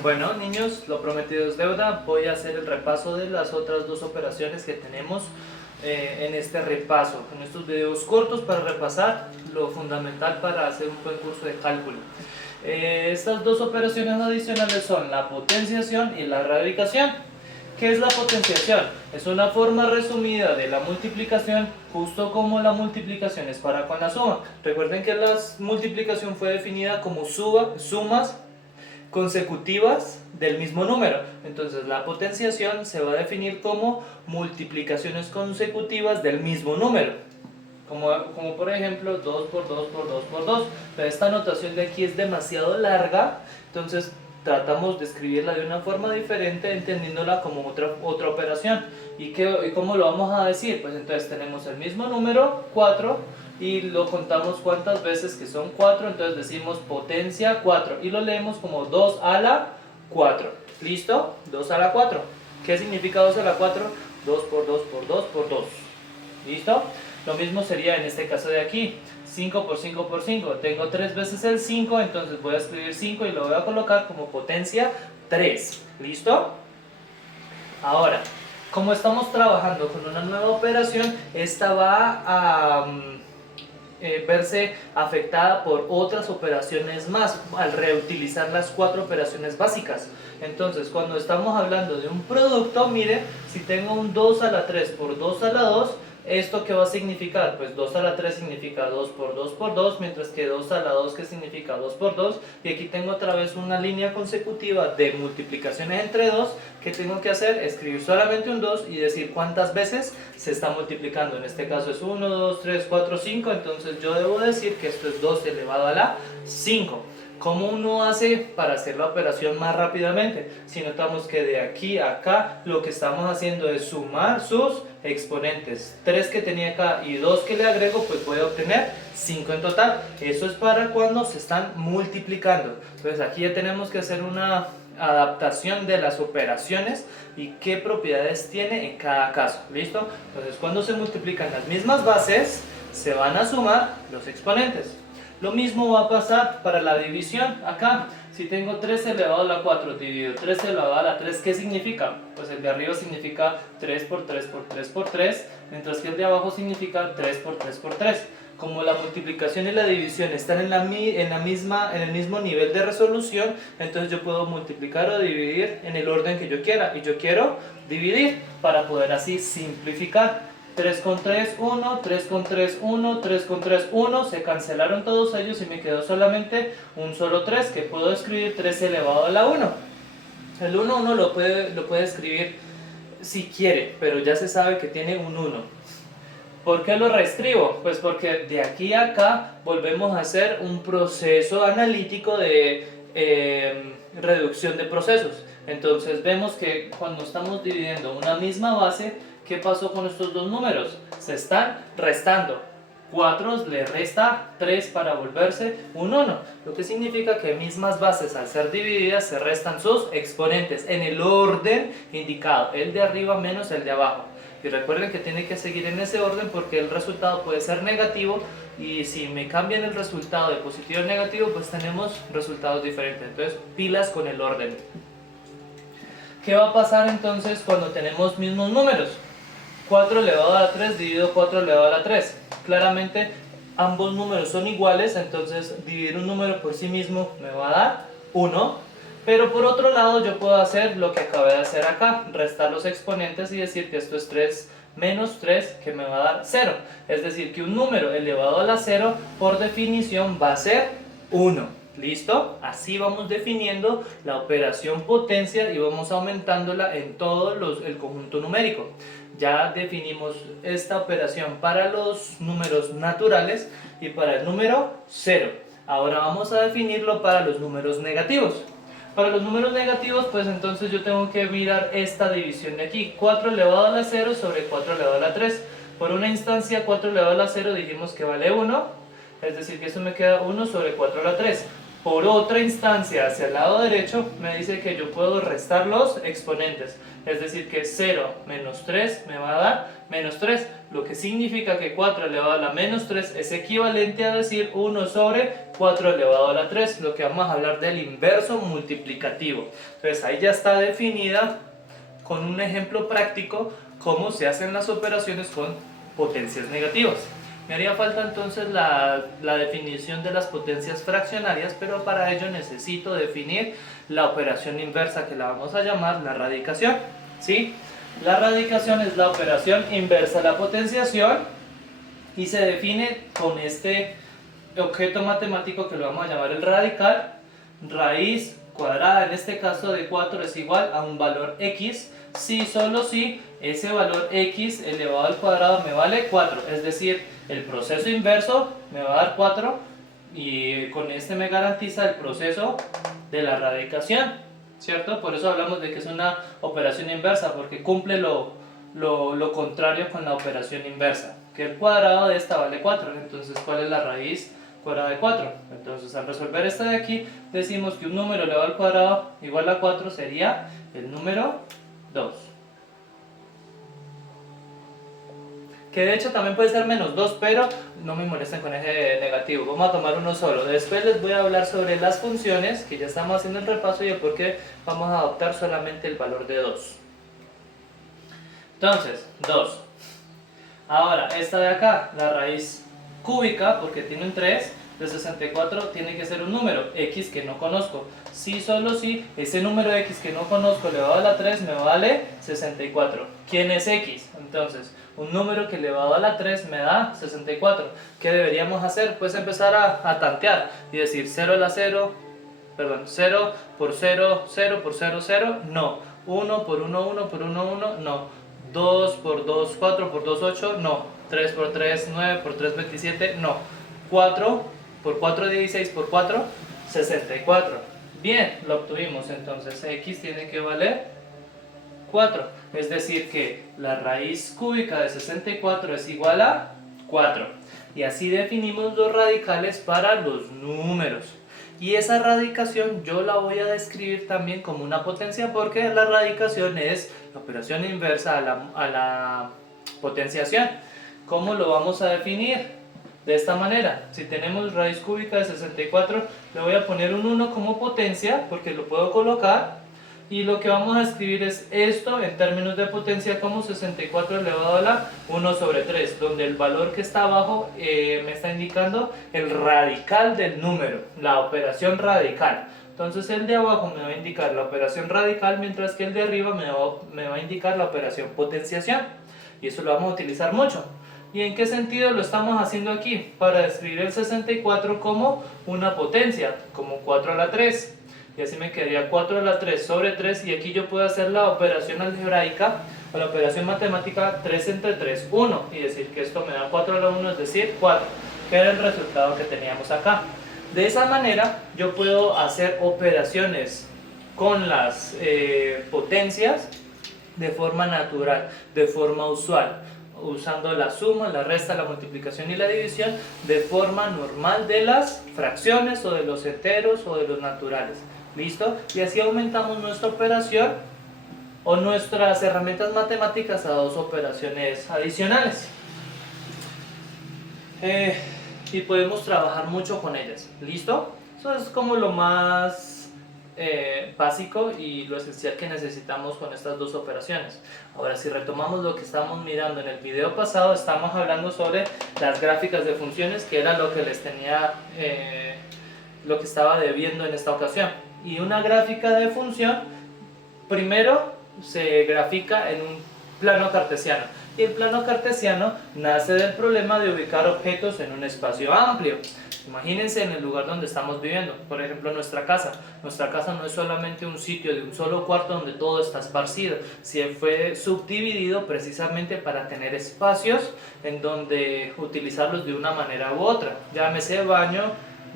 Bueno, niños, lo prometido es deuda. Voy a hacer el repaso de las otras dos operaciones que tenemos en este repaso, en estos videos cortos para repasar lo fundamental para hacer un buen curso de cálculo. Estas dos operaciones adicionales son la potenciación y la radicación. ¿Qué es la potenciación? Es una forma resumida de la multiplicación, justo como la multiplicación es para con la suma. Recuerden que la multiplicación fue definida como sumas consecutivas del mismo número. Entonces la potenciación se va a definir como multiplicaciones consecutivas del mismo número. Como por ejemplo 2 por 2 por 2 por 2. Pero esta notación de aquí es demasiado larga, entonces tratamos de escribirla de una forma diferente, entendiéndola como otra operación. ¿Y cómo lo vamos a decir? Pues entonces tenemos el mismo número, 4, y lo contamos cuántas veces, que son 4, entonces decimos potencia 4, y lo leemos como 2 a la 4. ¿Listo? 2 a la 4. ¿Qué significa 2 a la 4? 2 por 2 por 2 por 2. ¿Listo? Lo mismo sería en este caso de aquí. 5 por 5 por 5. Tengo 3 veces el 5, entonces voy a escribir 5 y lo voy a colocar como potencia 3. ¿Listo? Ahora, como estamos trabajando con una nueva operación, esta va a verse afectada por otras operaciones más al reutilizar las 4 operaciones básicas. Entonces, cuando estamos hablando de un producto, mire, si tengo un 2 a la 3 por 2 a la 2, ¿esto qué va a significar? Pues 2 a la 3 significa 2 por 2 por 2, mientras que 2 a la 2 que significa 2 por 2, y aquí tengo otra vez una línea consecutiva de multiplicaciones entre 2, que tengo que hacer, escribir solamente un 2 y decir cuántas veces se está multiplicando. En este caso es 1, 2, 3, 4, 5, entonces yo debo decir que esto es 2 elevado a la 5. ¿Cómo uno hace para hacer la operación más rápidamente? Si notamos que de aquí a acá lo que estamos haciendo es sumar sus exponentes. 3 que tenía acá y 2 que le agrego, pues voy a obtener 5 en total. Eso es para cuando se están multiplicando. Entonces aquí ya tenemos que hacer una adaptación de las operaciones y qué propiedades tiene en cada caso. ¿Listo? Entonces cuando se multiplican las mismas bases, se van a sumar los exponentes. Lo mismo va a pasar para la división. Acá, si tengo 3 elevado a la 4 dividido 3 elevado a la 3, ¿qué significa? Pues el de arriba significa 3 por 3 por 3 por 3, mientras que el de abajo significa 3 por 3 por 3. Como la multiplicación y la división están en el mismo nivel de resolución, entonces yo puedo multiplicar o dividir en el orden que yo quiera. Y yo quiero dividir para poder así simplificar. 3 con 3, 1, 3 con 3, 1, 3 con 3, 1, se cancelaron todos ellos y me quedó solamente un solo 3, que puedo escribir 3 elevado a la 1. El 1 uno lo puede escribir si quiere, pero ya se sabe que tiene un 1. ¿Por qué lo reescribo? Pues porque de aquí a acá volvemos a hacer un proceso analítico de reducción de procesos. Entonces vemos que cuando estamos dividiendo una misma base, ¿qué pasó con estos dos números? Se están restando. 4 le resta 3 para volverse un 1, lo que significa que mismas bases al ser divididas se restan sus exponentes en el orden indicado, el de arriba menos el de abajo. Y recuerden que tiene que seguir en ese orden porque el resultado puede ser negativo, y si me cambian el resultado de positivo a negativo, pues tenemos resultados diferentes. Entonces, pilas con el orden. ¿Qué va a pasar entonces cuando tenemos mismos números? 4 elevado a la 3 dividido 4 elevado a la 3. Claramente ambos números son iguales, entonces dividir un número por sí mismo me va a dar 1. Pero por otro lado yo puedo hacer lo que acabé de hacer acá, restar los exponentes y decir que esto es 3 menos 3, que me va a dar 0. Es decir, que un número elevado a la 0 por definición va a ser 1. ¿Listo? Así vamos definiendo la operación potencia y vamos aumentándola en todo el conjunto numérico. Ya definimos esta operación para los números naturales y para el número 0. Ahora vamos a definirlo para los números negativos. Para los números negativos, pues entonces yo tengo que mirar esta división de aquí. 4 elevado a la 0 sobre 4 elevado a la 3. Por una instancia, 4 elevado a la 0 dijimos que vale 1. Es decir, que eso me queda 1 sobre 4 a la 3. Por otra instancia, hacia el lado derecho, me dice que yo puedo restar los exponentes. Es decir que 0 menos 3 me va a dar menos 3, lo que significa que 4 elevado a la menos 3 es equivalente a decir 1 sobre 4 elevado a la 3, lo que vamos a hablar del inverso multiplicativo. Entonces ahí ya está definida con un ejemplo práctico cómo se hacen las operaciones con potencias negativas. Me haría falta entonces la definición de las potencias fraccionarias, pero para ello necesito definir la operación inversa, que la vamos a llamar la radicación, ¿sí? La radicación es la operación inversa a la potenciación y se define con este objeto matemático que lo vamos a llamar el radical. Raíz cuadrada, en este caso de 4, es igual a un valor x, si solo si ese valor x elevado al cuadrado me vale 4, es decir, el proceso inverso me va a dar 4 y con este me garantiza el proceso de la radicación, ¿cierto? Por eso hablamos de que es una operación inversa, porque cumple lo contrario con la operación inversa, que el cuadrado de esta vale 4, entonces ¿cuál es la raíz cuadrada de 4? Entonces al resolver esta de aquí decimos que un número elevado al cuadrado igual a 4 sería el número 2. Que de hecho también puede ser menos 2, pero no me molesten con ese negativo. Vamos a tomar uno solo. Después les voy a hablar sobre las funciones, que ya estamos haciendo el repaso, y de por qué vamos a adoptar solamente el valor de 2. Entonces, 2. Ahora, esta de acá, la raíz cúbica, porque tiene un 3, de 64 tiene que ser un número, x que no conozco. Si solo si ese número x que no conozco elevado a la 3 me vale 64. ¿Quién es x? Entonces, un número que elevado a la 3 me da 64. ¿Qué deberíamos hacer? Pues empezar a tantear y decir 0 a la 0, perdón, 0 por 0, 0 por 0, 0, no. 1 por 1, 1 por 1, 1, no. 2 por 2, 4 por 2, 8, no. 3 por 3, 9 por 3, 27, no. 4 por 4, 16 por 4, 64. Bien, lo obtuvimos. Entonces x tiene que valer 4. Es decir que la raíz cúbica de 64 es igual a 4. Y así definimos los radicales para los números. Y esa radicación yo la voy a describir también como una potencia, porque la radicación es la operación inversa a la potenciación. ¿Cómo lo vamos a definir? De esta manera, si tenemos raíz cúbica de 64, le voy a poner un 1 como potencia, porque lo puedo colocar, y lo que vamos a escribir es esto en términos de potencia como 64 elevado a la 1 sobre 3, donde el valor que está abajo me está indicando el radical del número, la operación radical. Entonces el de abajo me va a indicar la operación radical, mientras que el de arriba me va a indicar la operación potenciación, y eso lo vamos a utilizar mucho. ¿Y en qué sentido lo estamos haciendo aquí? Para describir el 64 como una potencia, como 4 a la 3. Y así me quedaría 4 a la 3 sobre 3, y aquí yo puedo hacer la operación algebraica o la operación matemática 3 entre 3, 1, y decir que esto me da 4 a la 1, es decir, 4, que era el resultado que teníamos acá. De esa manera yo puedo hacer operaciones con las potencias de forma natural, de forma usual, usando la suma, la resta, la multiplicación y la división de forma normal de las fracciones o de los enteros o de los naturales. ¿Listo? Y así aumentamos nuestra operación o nuestras herramientas matemáticas a 2 operaciones adicionales. Y podemos trabajar mucho con ellas. ¿Listo? Eso es como lo más básico y lo esencial que necesitamos con estas 2 operaciones. Ahora, si retomamos lo que estábamos mirando en el video pasado, estamos hablando sobre las gráficas de funciones, que era lo que les tenía, lo que estaba debiendo en esta ocasión. Y una gráfica de función primero se grafica en un plano cartesiano, y el plano cartesiano nace del problema de ubicar objetos en un espacio amplio. Imagínense en el lugar donde estamos viviendo, por ejemplo nuestra casa. Nuestra casa no es solamente un sitio de un solo cuarto donde todo está esparcido, sino fue subdividido precisamente para tener espacios en donde utilizarlos de una manera u otra. Llámese baño,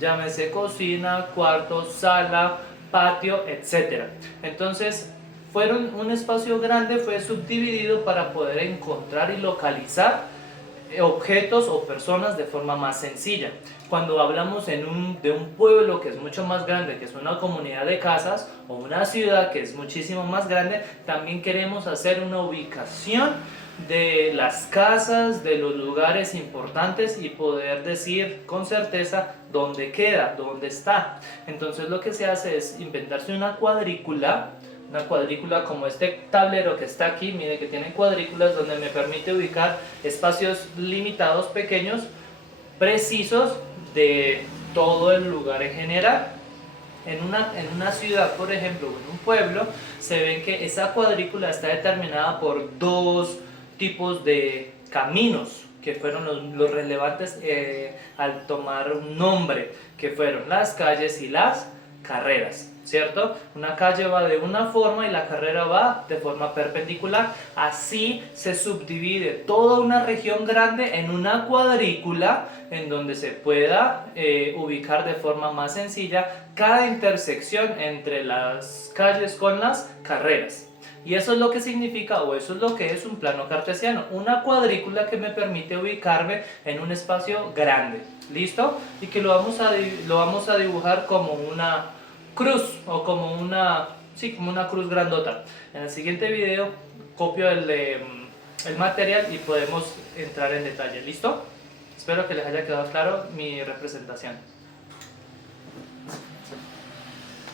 llámese cocina, cuarto, sala, patio, etc. Entonces, un espacio grande fue subdividido para poder encontrar y localizar objetos o personas de forma más sencilla. cuando hablamos de un pueblo que es mucho más grande, que es una comunidad de casas, o una ciudad que es muchísimo más grande, también queremos hacer una ubicación de las casas, de los lugares importantes y poder decir con certeza dónde queda, dónde está. Entonces lo que se hace es inventarse una cuadrícula como este tablero que está aquí, mire que tiene cuadrículas donde me permite ubicar espacios limitados, pequeños, precisos de todo el lugar en general. En una ciudad, por ejemplo, o en un pueblo, se ven que esa cuadrícula está determinada por dos tipos de caminos que fueron los relevantes al tomar un nombre, que fueron las calles y las carreras, ¿cierto? Una calle va de una forma y la carrera va de forma perpendicular. Así se subdivide toda una región grande en una cuadrícula en donde se pueda ubicar de forma más sencilla cada intersección entre las calles con las carreras. Y eso es lo que significa, o eso es lo que es un plano cartesiano, una cuadrícula que me permite ubicarme en un espacio grande, ¿listo? Y que lo vamos a dibujar como una cruz, o como como una cruz grandota. En el siguiente video copio el material y podemos entrar en detalle, ¿listo? Espero que les haya quedado claro mi representación.